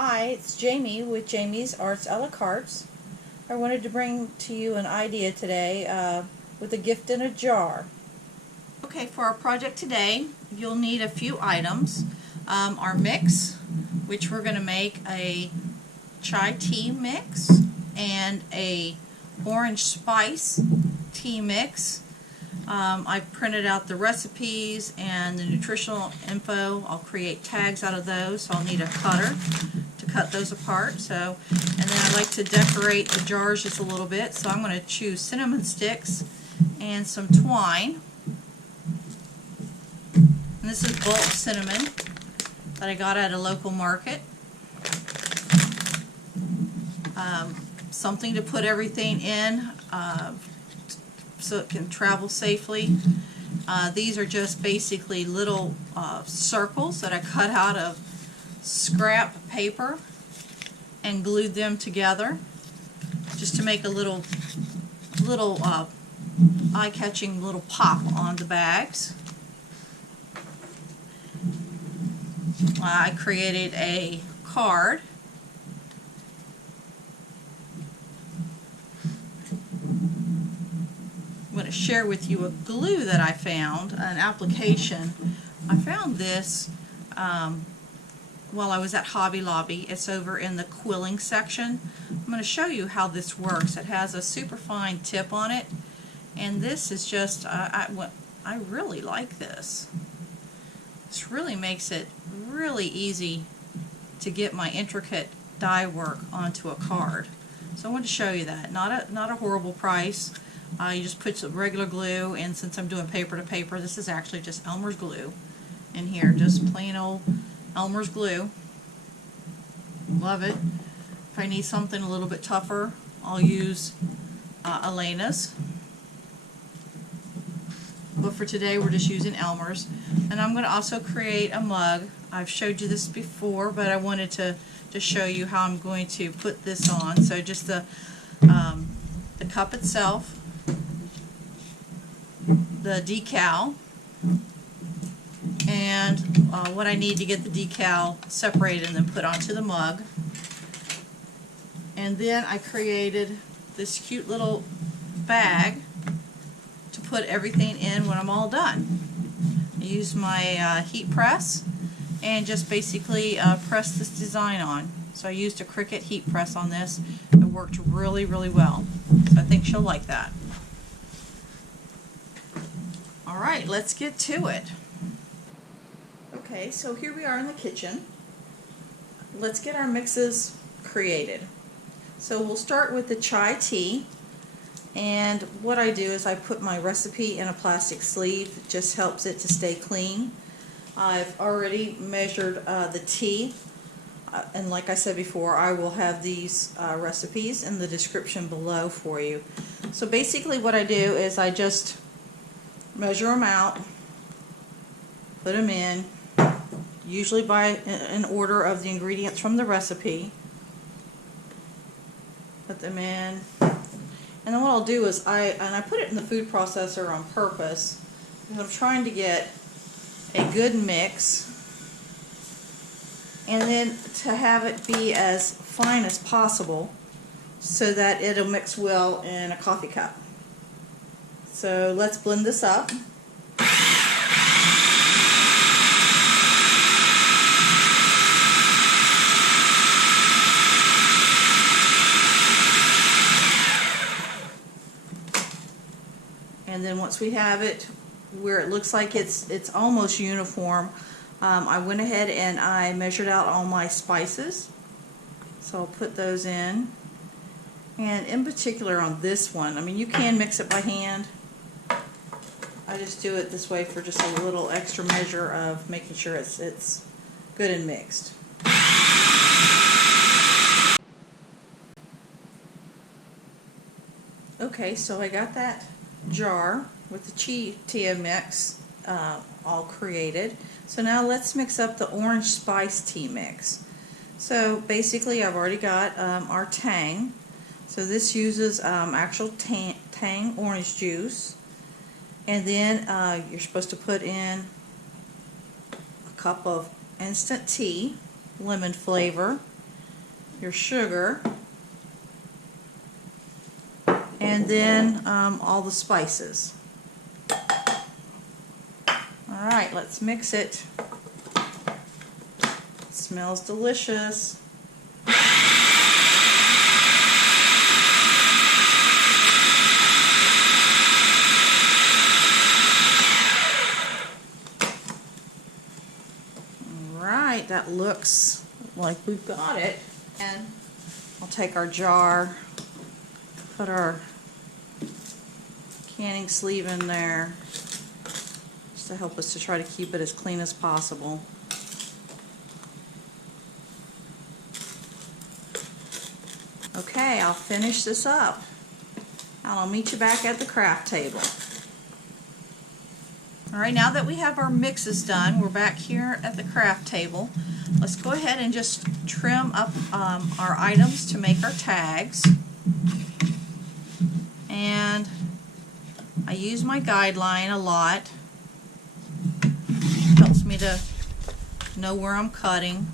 Hi, it's Jamie with JamiesArtsaLaCartes. I wanted to bring to you an idea today with a gift in a jar. Okay, for our project today, you'll need a few items. Our mix, which we're going to make a chai tea mix and a orange spice tea mix. I printed out the recipes and the nutritional info. I'll create tags out of those, so I'll need a cutter to cut those apart. And then I like to decorate the jars just a little bit, so I'm going to choose cinnamon sticks and some twine. And this is bulk cinnamon that I got at a local market. Something to put everything in so it can travel safely. These are just basically little circles that I cut out of scrap paper and glued them together just to make a little eye-catching little pop on the bags. I created a card. I'm going to share with you a glue that I found, an application. I found this while I was at Hobby Lobby. It's over in the quilling section. I'm going to show you how this works. It has a super fine tip on it, and this is just, I really like this. This really makes it really easy to get my intricate die work onto a card. So I wanted to show you that. Not a horrible price. You just put some regular glue, and since I'm doing paper to paper, this is actually just Elmer's glue in here, just plain old Elmer's glue. Love it. If I need something a little bit tougher, I'll use Elena's. But for today, we're just using Elmer's. And I'm going to also create a mug. I've showed you this before, but I wanted to show you how I'm going to put this on. So just the cup itself, the decal, and what I need to get the decal separated and then put onto the mug. And then I created this cute little bag to put everything in when I'm all done. I used my heat press and just basically press this design on. So I used a Cricut heat press on this. It worked really, really well. So I think she'll like that. Alright, let's get to it. Okay, so here we are in the kitchen. Let's get our mixes created. So we'll start with the chai tea. And what I do is I put my recipe in a plastic sleeve. It just helps it to stay clean. I've already measured the tea. And like I said before, I will have these recipes in the description below for you. So basically what I do is I just measure them out, put them in, usually by an order of the ingredients from the recipe. Put them in, and then what I'll do is I put it in the food processor on purpose because I'm trying to get a good mix, and then to have it be as fine as possible so that it'll mix well in a coffee cup. So let's blend this up. And then once we have it where it looks like it's almost uniform, I went ahead and I measured out all my spices. So I'll put those in. And in particular on this one, I mean, you can mix it by hand. I just do it this way for just a little extra measure of making sure it's good and mixed. Okay, so I got that jar with the tea mix all created. So now let's mix up the orange spice tea mix. So basically I've already got our Tang. So this uses actual Tang orange juice. And then you're supposed to put in a cup of instant tea, lemon flavor, your sugar, and then all the spices. Alright, let's mix it. It smells delicious. Alright, that looks like we've got it. And I'll take our jar, put our canning sleeve in there, just to help us to try to keep it as clean as possible. Okay, I'll finish this up. I'll meet you back at the craft table. Alright, now that we have our mixes done, we're back here at the craft table. Let's go ahead and just trim up our items to make our tags. And I use my guideline a lot. Helps me to know where I'm cutting.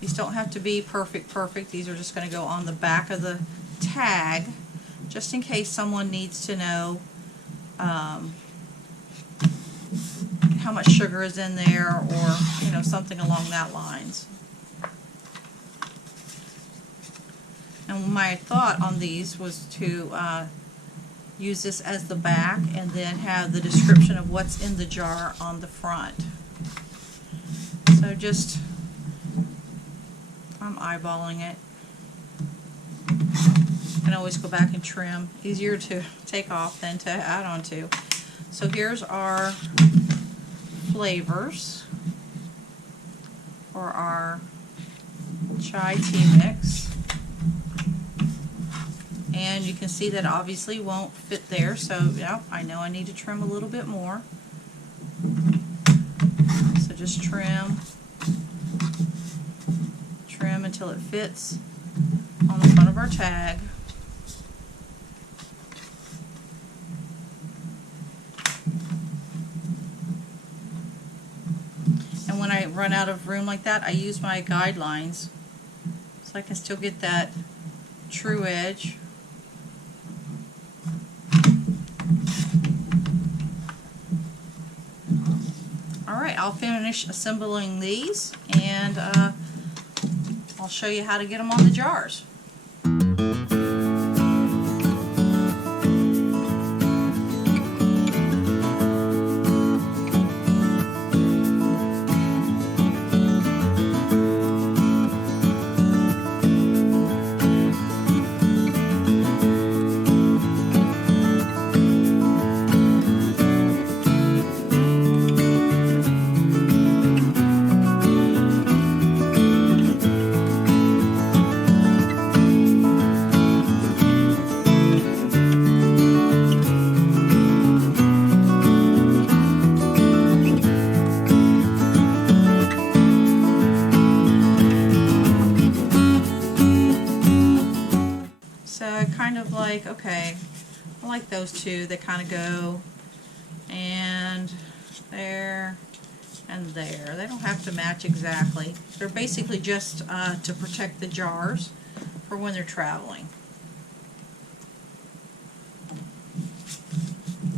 These don't have to be perfect. These are just going to go on the back of the tag, just in case someone needs to know how much sugar is in there, or something along that lines. And my thought on these was to use this as the back and then have the description of what's in the jar on the front. So just, I'm eyeballing it. You can always go back and trim. Easier to take off than to add on to. So here's our flavors for our chai tea mix. And you can see that obviously won't fit there, so yeah, I know I need to trim a little bit more. So just trim until it fits on the front of our tag. And when I run out of room like that, I use my guidelines so I can still get that true edge. Alright, I'll finish assembling these, and I'll show you how to get them on the jars. Okay, I like those two. They kind of go and there and there. They don't have to match exactly. They're basically just to protect the jars for when they're traveling.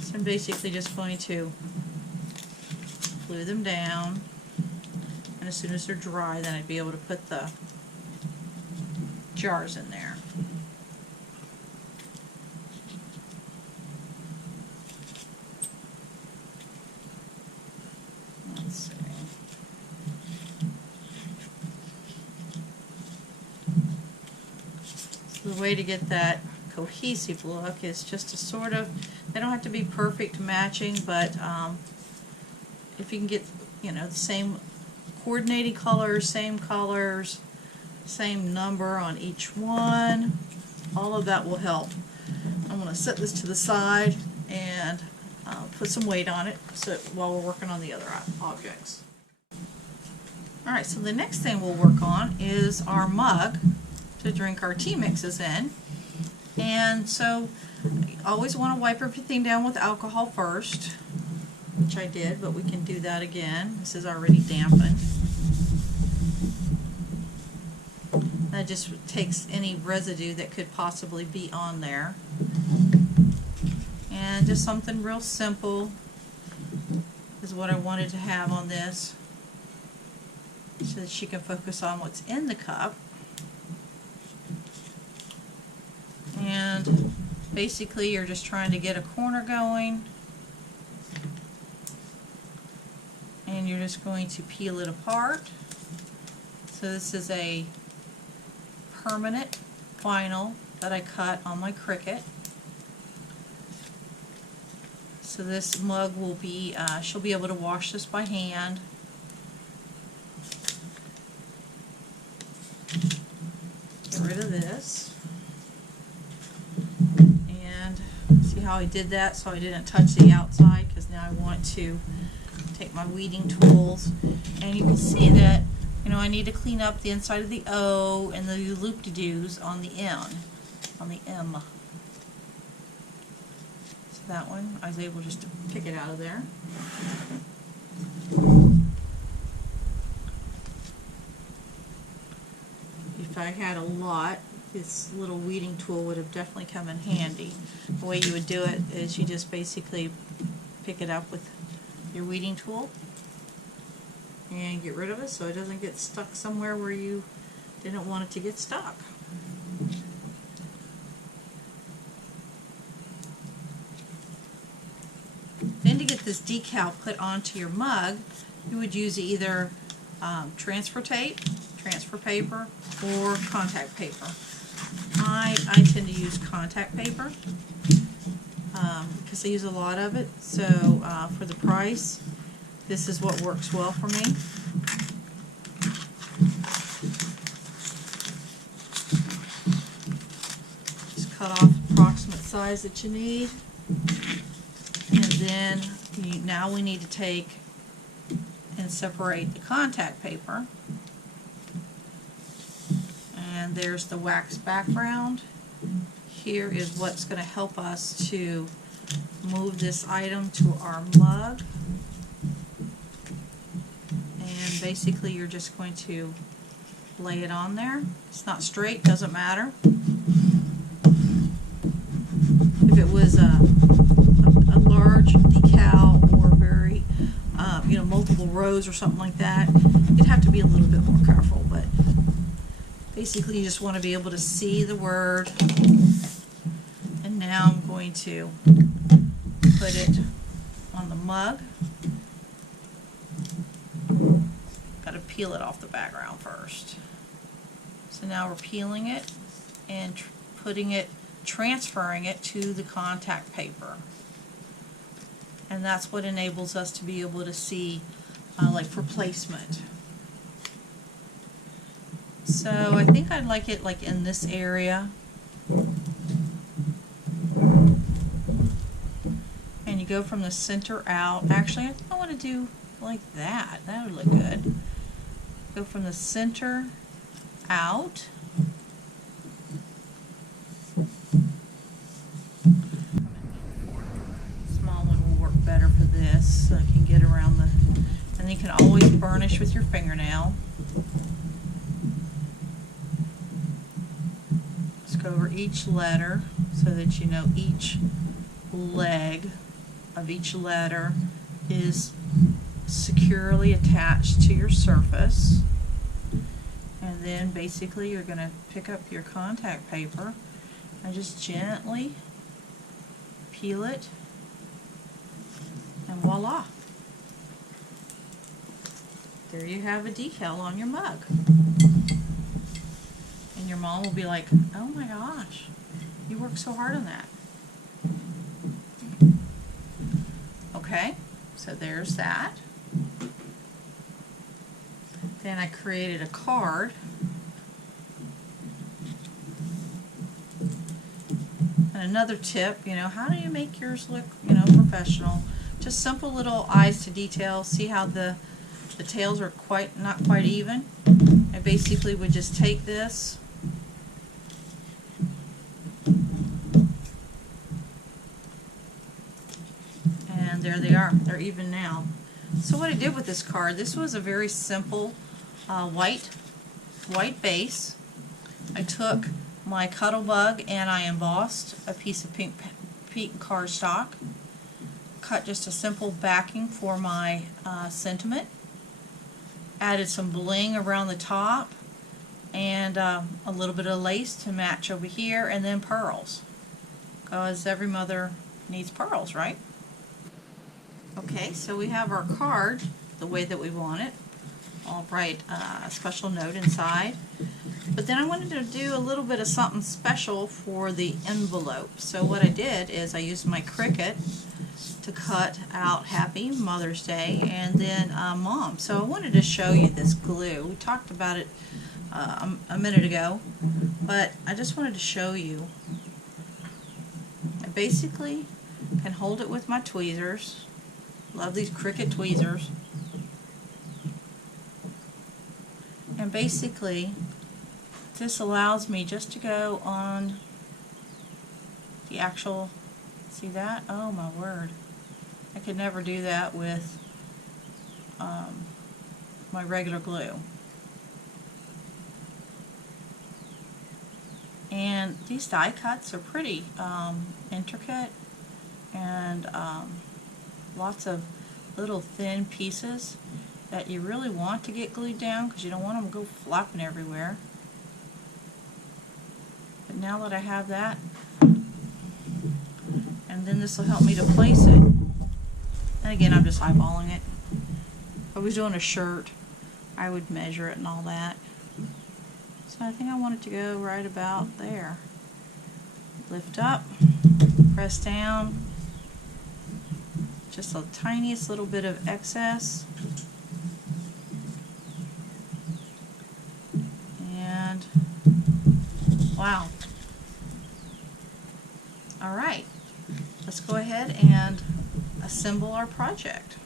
So I'm basically just going to glue them down, and as soon as they're dry, then I'd be able to put the jars in there. The way to get that cohesive look is just to sort of, they don't have to be perfect matching, but if you can get, the same coordinating colors, same number on each one, all of that will help. I'm going to set this to the side and put some weight on it while we're working on the other objects. Alright, so the next thing we'll work on is our mug to drink our tea mixes in. And so you always want to wipe everything down with alcohol first, which I did, but we can do that again. This is already dampened. of just takes any residue that could possibly be on there. And just something real simple is what I wanted to have on this, so that she can focus on what's in the cup. And basically you're just trying to get a corner going, and you're just going to peel it apart. So this is a permanent vinyl that I cut on my Cricut. So this mug will be, she'll be able to wash this by hand. Get rid of this. And see how I did that so I didn't touch the outside, because now I want to take my weeding tools. And you can see that, you know, I need to clean up the inside of the O and the loop-de-doos on the N, on the M. So that one, I was able just to pick it out of there. If I had a lot, this little weeding tool would have definitely come in handy. The way you would do it is you just basically pick it up with your weeding tool and get rid of it so it doesn't get stuck somewhere where you didn't want it to get stuck. Then to get this decal put onto your mug, you would use either transfer tape, transfer paper, or contact paper. I tend to use contact paper because I use a lot of it, so for the price, this is what works well for me. Just cut off the approximate size that you need, and then now we need to take and separate the contact paper. And there's the wax background. Here is what's going to help us to move this item to our mug. And basically you're just going to lay it on there. It's not straight, doesn't matter. If it was a large decal or very, you know, multiple rows or something like that, you'd have to be a little bit more careful, but basically you just want to be able to see the word. And now I'm going to put it on the mug. Got to peel it off the background first. So now we're peeling it and transferring it to the contact paper. And that's what enables us to be able to see, like for placement. So I think I'd like it like in this area. And you go from the center out. Actually, I think I want to do like that. That would look good. Go from the center out. Small one will work better for this, so I can get around the, and you can always burnish with your fingernail. Just go over each letter so that you know each leg of each letter is securely attached to your surface. And then basically you're going to pick up your contact paper and just gently peel it, and voila, there you have a decal on your mug. And your mom will be like, oh my gosh, you worked so hard on that. Okay, so there's that. Then I created a card. And another tip, you know, how do you make yours look, you know, professional? Just simple little eyes to detail. See how the tails are not quite even? I basically would just take this and there they are. They're even now. So what I did with this card, this was a very simple white base. I took my Cuttlebug and I embossed a piece of pink cardstock, cut just a simple backing for my sentiment, added some bling around the top, and a little bit of lace to match over here, and then pearls, because every mother needs pearls, right? Okay, so we have our card the way that we want it. I'll write a special note inside. But then I wanted to do a little bit of something special for the envelope. So what I did is I used my Cricut to cut out Happy Mother's Day and then Mom. So I wanted to show you this glue. We talked about it a minute ago, but I just wanted to show you. I basically can hold it with my tweezers. Love these Cricut tweezers. And basically, this allows me just to go on the actual, see that? Oh my word. I could never do that with my regular glue. And these die cuts are pretty intricate, and lots of little thin pieces that you really want to get glued down because you don't want them to go flopping everywhere. But now that I have that, and then this will help me to place it. And again, I'm just eyeballing it. If I was doing a shirt, I would measure it and all that. So I think I want it to go right about there. Lift up, press down, just the tiniest little bit of excess. And wow. Alright, let's go ahead and assemble our project.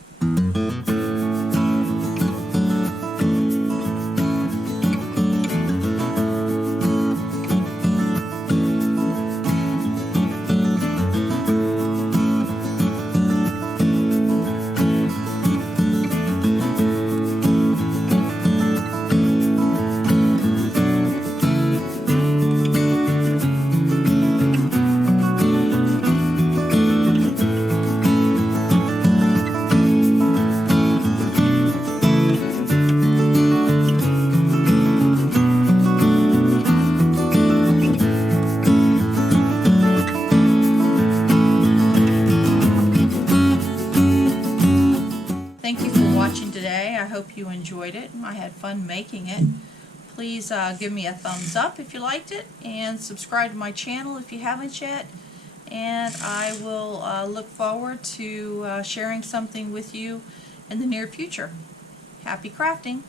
Thank you for watching today. I hope you enjoyed it. I had fun making it. Please give me a thumbs up if you liked it, and subscribe to my channel if you haven't yet. And I will look forward to sharing something with you in the near future. Happy crafting!